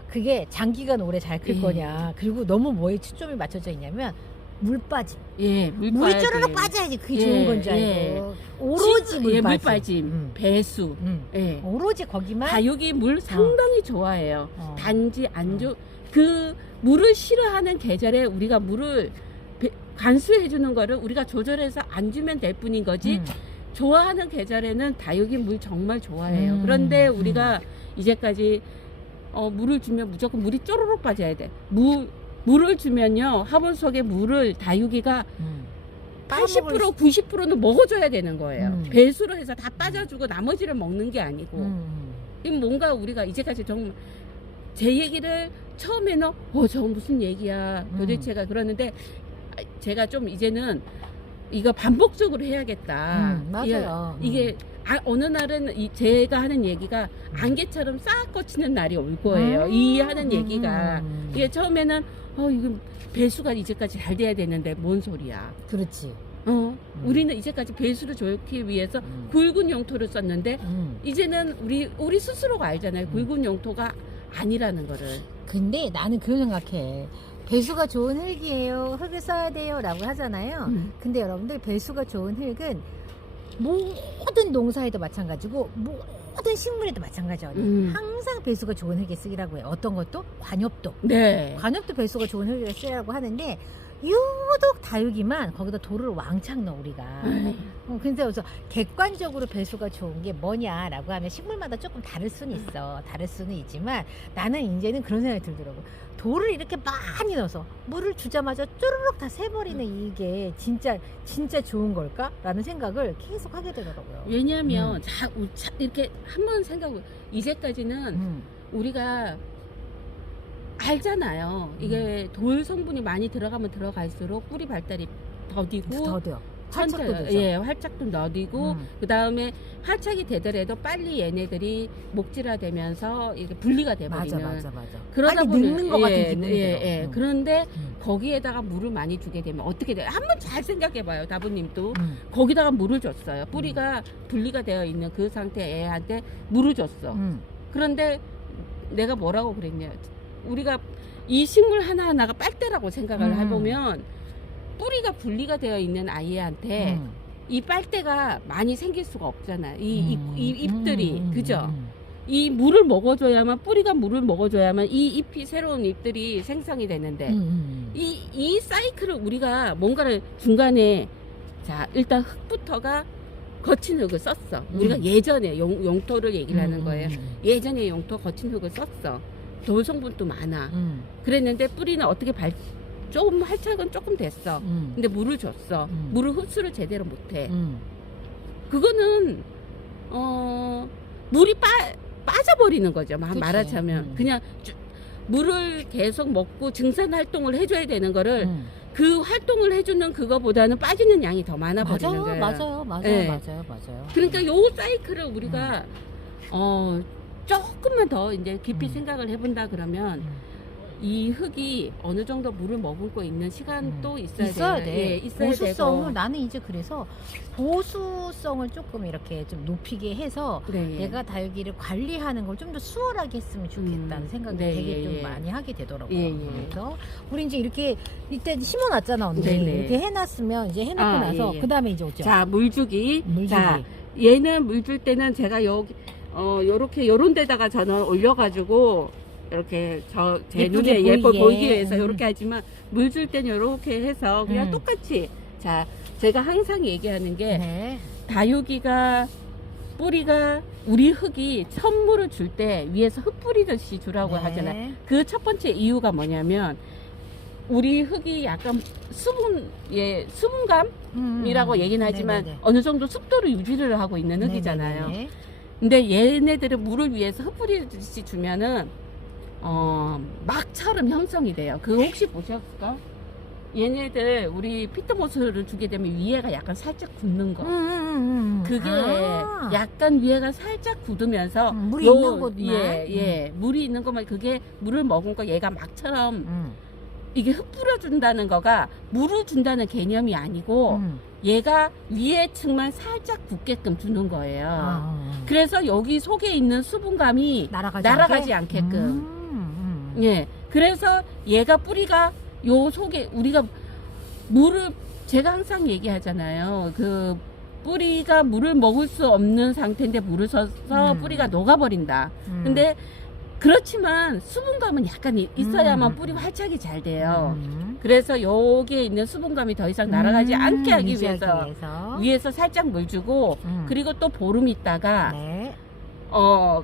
그게 장기간 오래 잘 클 거냐. 그리고 너무 뭐에 초점이 맞춰져 있냐면 물 빠짐. 물이 쪼르륵 빠져야지 그게 좋은 건 줄 알고. 오로지 물 빠짐. 배수. 오로지 거기만. 다육이 물 상당히 좋아해요. 단지 그 물을 싫어하는 계절에 우리가 물을 간수해 주는 거를 우리가 조절해서 안 주면 될 뿐인 거지. 좋아하는 계절에는 다육이 물 정말 좋아해요. 그런데 우리가 이제까지 물을 주면 무조건 물이 쪼르륵 빠져야 돼. 물을 주면요, 화분 속에 물을 다육이가 80% 90%는 먹어줘야 되는 거예요. 배수로 해서 다 빠져주고 나머지를 먹는 게 아니고. 이 뭔가 우리가 이제까지 정말 제 얘기를 처음에는 저 무슨 얘기야 도대체가 그러는데, 제가 좀 이제는 이거 반복적으로 해야겠다. 맞아요. 이게 어느 날은 제가 하는 얘기가 안개처럼 싹 꽂히는 날이 올 거예요. 이 하는 얘기가 이게 처음에는 이거 배수가 이제까지 잘 돼야 되는데 뭔 소리야. 그렇지. 우리는 이제까지 배수를 좋기 위해서 굵은 용토를 썼는데 이제는 우리 스스로가 알잖아요. 굵은 용토가 아니라는 거를. 근데 나는 그런 생각해. 배수가 좋은 흙이에요. 흙을 써야 돼요. 라고 하잖아요. 근데 여러분들, 배수가 좋은 흙은 모든 농사에도 마찬가지고 모든 식물에도 마찬가지거든요. 항상 배수가 좋은 흙에 쓰기라고 해요. 어떤 것도? 관엽도. 네. 관엽도 배수가 좋은 흙에 쓰라고 하는데, 유독 다육이만 거기다 돌을 왕창 넣어 우리가. 근데 그래서 객관적으로 배수가 좋은 게 뭐냐라고 하면 식물마다 조금 다를 수는 있어. 다를 수는 있지만 나는 이제는 그런 생각이 들더라고. 돌을 이렇게 많이 넣어서 물을 주자마자 쪼르륵 다 새버리는 이게 진짜 좋은 걸까라는 생각을 계속 하게 되더라고요. 왜냐하면 이렇게 한번 생각을, 이제까지는 우리가 알잖아요. 이게 돌 성분이 많이 들어가면 들어갈수록 뿌리 발달이 더디고 활착도 더디고 그 다음에 활착이 되더라도 빨리 얘네들이 목질화되면서 이게 분리가 돼버리는. 맞아. 그러다 빨리 늙는 것 같은 기분이 들어. 그런데 거기에다가 물을 많이 주게 되면 어떻게 돼요? 한번 잘 생각해봐요, 다부님도. 거기다가 물을 줬어요. 뿌리가 분리가 되어 있는 그 상태 애한테 물을 줬어. 그런데 내가 뭐라고 그랬냐? 우리가 이 식물 하나하나가 빨대라고 생각을 해보면 뿌리가 분리가 되어 있는 아이한테 이 빨대가 많이 생길 수가 없잖아요. 이 잎들이. 그죠? 이 물을 먹어줘야만, 뿌리가 물을 먹어줘야만 이 잎이, 새로운 잎들이 생성이 되는데 이 사이클을 우리가 뭔가를 중간에, 자, 일단 흙부터가 거친 흙을 썼어. 우리가 예전에 용토를 얘기를 하는 거예요. 예전에 용토 거친 흙을 썼어. 돌 성분도 많아. 그랬는데 뿌리는 어떻게 좀 활착은 조금 됐어. 근데 물을 줬어. 물을 흡수를 제대로 못해. 그거는 물이 빠져버리는 거죠. 말하자면 그냥 물을 계속 먹고 증산 활동을 해줘야 되는 거를 그 활동을 해주는 그거보다는 빠지는 양이 더 많아 버리는 거예요. 맞아요. 그러니까 요 사이클을 우리가 조금만 더 이제 깊이 생각을 해본다 그러면 이 흙이 어느 정도 물을 머금고 있는 시간도 있어야 돼. 있어야 보수성을 되고. 나는 이제 그래서 보수성을 조금 이렇게 좀 높이게 해서 내가 다육이를 관리하는 걸 좀 더 수월하게 했으면 좋겠다는 생각이 되게 좀 많이 하게 되더라고요. 그래서 우리 이제 이렇게 일단 심어놨잖아, 언니. 이렇게 해놨으면 이제 해놓고 나서 그 다음에 이제 어쩌? 자, 물주기. 자, 얘는 물 줄 때는 제가 여기 요런 데다가 저는 올려가지고 이렇게 제 눈에 예뻐 보이기 위해서 이렇게 하지만 물 줄 때는 이렇게 해서 그냥 똑같이. 자, 제가 항상 얘기하는 게 다육이가 뿌리가, 우리 흙이 천물을 줄 때 위에서 흙 뿌리듯이 주라고 하잖아요. 그 첫 번째 이유가 뭐냐면 우리 흙이 약간 수분감이라고 얘기는 하지만 어느 정도 습도를 유지를 하고 있는 흙이잖아요. 근데 얘네들은 물을 위해서 흙 뿌리듯이 주면은 막처럼 형성이 돼요. 그거 혹시 보셨을까? 얘네들 우리 피트모스를 주게 되면 위에가 약간 살짝 굳는 거. 그게 약간 위에가 살짝 굳으면서 물이 있는 곳만. 물이 있는 것만, 그게 물을 먹은 거 얘가 막처럼 이게 흙 뿌려준다는 거가 물을 준다는 개념이 아니고 얘가 위에 층만 살짝 굳게끔 주는 거예요. 그래서 여기 속에 있는 수분감이 날아가지 않게끔. 예. 그래서 얘가 뿌리가 요 속에, 우리가 물을, 제가 항상 얘기하잖아요. 그 뿌리가 물을 먹을 수 없는 상태인데 물을 써서 뿌리가 녹아버린다. 근데 그렇지만 수분감은 약간 있어야만 뿌리 활착이 잘 돼요. 그래서 여기에 있는 수분감이 더 이상 날아가지 않게 하기 위해서 위에서 살짝 물 주고 그리고 또 보름 있다가 네.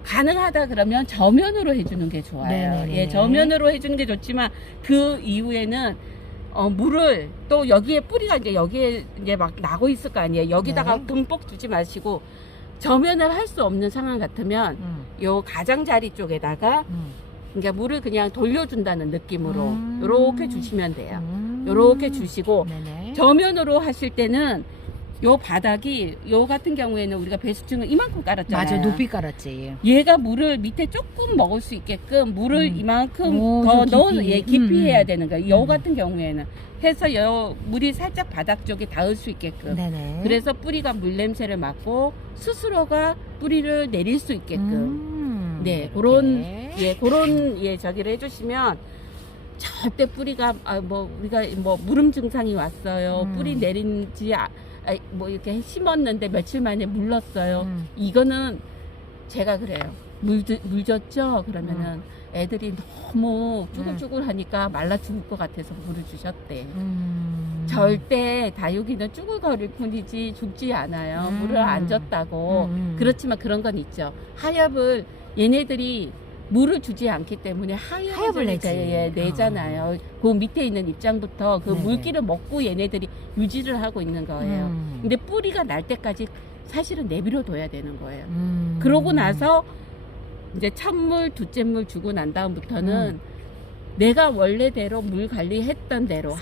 가능하다 그러면 저면으로 해주는 게 좋아요. 네네네. 예, 저면으로 해주는 게 좋지만 그 이후에는 물을 또 여기에 뿌리가 이제 여기에 이제 막 나고 있을 거 아니에요. 여기다가 네. 듬뿍 두지 마시고 저면을 할 수 없는 상황 같으면 요 가장자리 쪽에다가 그러니까 물을 그냥 돌려준다는 느낌으로 요렇게 주시면 돼요. 요렇게 주시고 네네. 저면으로 하실 때는 요 바닥이 요 같은 경우에는 우리가 배수층을 이만큼 깔았잖아요. 맞아, 높이 깔았지. 얘가 물을 밑에 조금 먹을 수 있게끔 물을 이만큼 오, 더 좀 넣어 깊이. 깊이 해야 되는 거예요. 요 같은 경우에는 해서 요 물이 살짝 바닥 쪽에 닿을 수 있게끔. 네네. 그래서 뿌리가 물 냄새를 맡고 스스로가 뿌리를 내릴 수 있게끔. 네, 그런 저기를 해주시면 절대 뿌리가 우리가 무름 증상이 왔어요. 뿌리 내린지 이렇게 심었는데 며칠 만에 물렀어요. 이거는 제가 그래요. 물 줬죠? 그러면은 애들이 너무 쭈글쭈글 하니까 말라 죽을 것 같아서 물을 주셨대. 절대 다육이는 쭈글거릴 뿐이지 죽지 않아요. 물을 안 줬다고. 그렇지만 그런 건 있죠. 하엽을 얘네들이 물을 주지 않기 때문에 하엽을 내잖아요. 그 밑에 있는 입장부터 그 물기를 먹고 얘네들이 유지를 하고 있는 거예요. 근데 뿌리가 날 때까지 사실은 내버려 둬야 되는 거예요. 그러고 나서 이제 첫물, 둘째 물 주고 난 다음부터는 내가 원래대로 물 관리했던 대로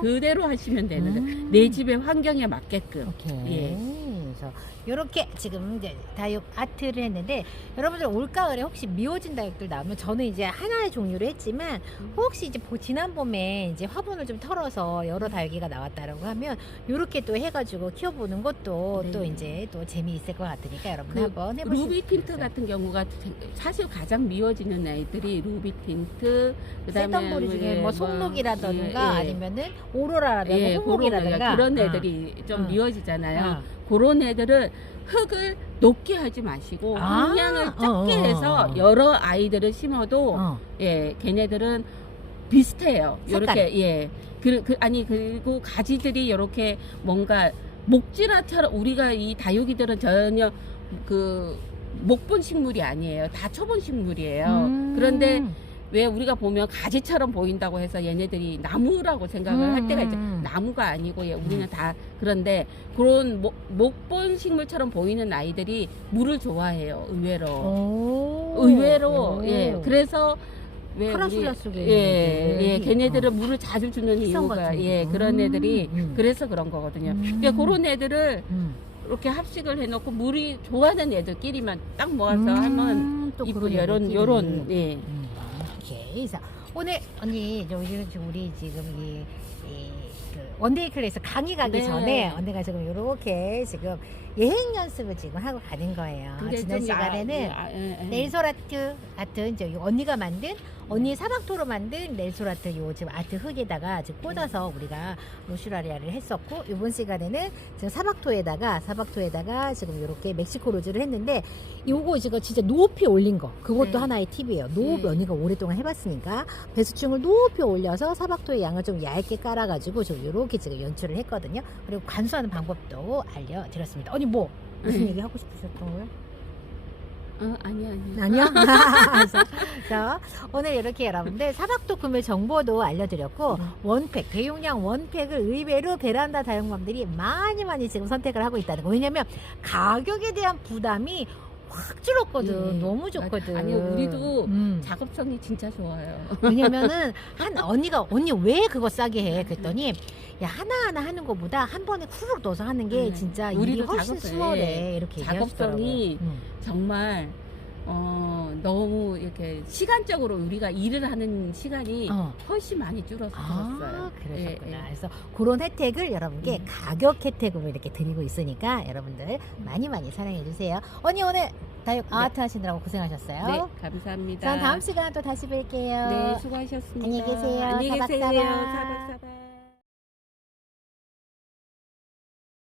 그대로 하시면 되는 거예요. 내 집의 환경에 맞게끔. 오케이. 그래서 이렇게 지금 이제 다육 아트를 했는데 여러분들 올가을에 혹시 미워진 다육들 나오면 저는 이제 하나의 종류를 했지만 혹시 이제 지난 봄에 이제 화분을 좀 털어서 여러 다육이가 나왔다라고 하면 이렇게 또 해가지고 키워보는 것도 또 이제 또 재미있을 것 같으니까 여러분 한번 해보시면 루비 틴트 같은 경우가 사실 가장 미워지는 아이들이 루비 틴트, 그다음에 새덩구리 중에 뭐 송록이라든가 아니면은 오로라라든가 홍록이라든가 그런 애들이 좀 미워지잖아요. 그런 애들은 흙을 높게 하지 마시고 함량을 작게 해서 여러 아이들을 심어도 걔네들은 비슷해요. 이렇게 그리고 가지들이 이렇게 뭔가 목지라처럼 우리가 이 다육이들은 전혀 그 목본 식물이 아니에요. 다 초본 식물이에요. 그런데 왜 우리가 보면 가지처럼 보인다고 해서 얘네들이 나무라고 생각을 할 때가 있죠. 나무가 아니고 우리는 다 그런데 그런 목본 식물처럼 보이는 아이들이 물을 좋아해요. 의외로. 그래서 왜 카라술라 속에 걔네들은 물을 자주 주는 이유가 그런 애들이 그래서 그런 거거든요. 그러니까 그런 애들을 이렇게 합식을 해놓고 물이 좋아하는 애들끼리만 딱 모아서 하면 이쁜 요런 오케이. 그래서 오늘 언니 우리 지금 그 원데이 클래스 강의 가기 전에 언니가 지금 이렇게 지금 예행 연습을 지금 하고 가는 거예요. 지난 시간에는 네일솔 아트 이제 언니가 만든 언니 사막토로 만든 네일솔 아트 요 지금 아트 흙에다가 지금 꽂아서 우리가 로슈라리아를 했었고 이번 시간에는 지금 사막토에다가 지금 이렇게 멕시코 로즈를 했는데 요거 지금 진짜 높이 올린 거 그것도 하나의 팁이에요. 높이 언니가 오랫동안 해봤으니까 배수층을 높이 올려서 사막토의 양을 좀 얇게 깔아가지고 지금 이렇게 지금 연출을 했거든요. 그리고 관수하는 방법도 알려드렸습니다. 언니 뭐 무슨 얘기 하고 싶으셨던 거예요? 아니야? 그래서 오늘 이렇게 여러분들 사막토 구매 정보도 알려드렸고 원팩, 대용량 원팩을 의외로 베란다 다육맘들이 많이 지금 선택을 하고 있다는 거. 왜냐면 가격에 대한 부담이 확 줄었거든. 너무 좋거든. 아니요, 우리도 작업성이 진짜 좋아요. 왜냐면은 언니 왜 그거 싸게 해? 그랬더니 야 하나하나 하는 것보다 한 번에 후루룩 넣어서 하는 게 진짜 일이 훨씬 수월해. 이렇게 작업성이 정말 너무 이렇게 시간적으로 우리가 일을 하는 시간이 훨씬 많이 줄었어요. 그러셨구나. 그래서 그런 혜택을 여러분께 가격 혜택으로 이렇게 드리고 있으니까 여러분들 많이 사랑해 주세요. 언니 오늘 다육 아트 하시느라고 고생하셨어요. 네, 감사합니다. 전 다음 시간 또 다시 뵐게요. 네, 수고하셨습니다. 안녕히 계세요. 안녕히 계세요. 사박사박. 사박사박.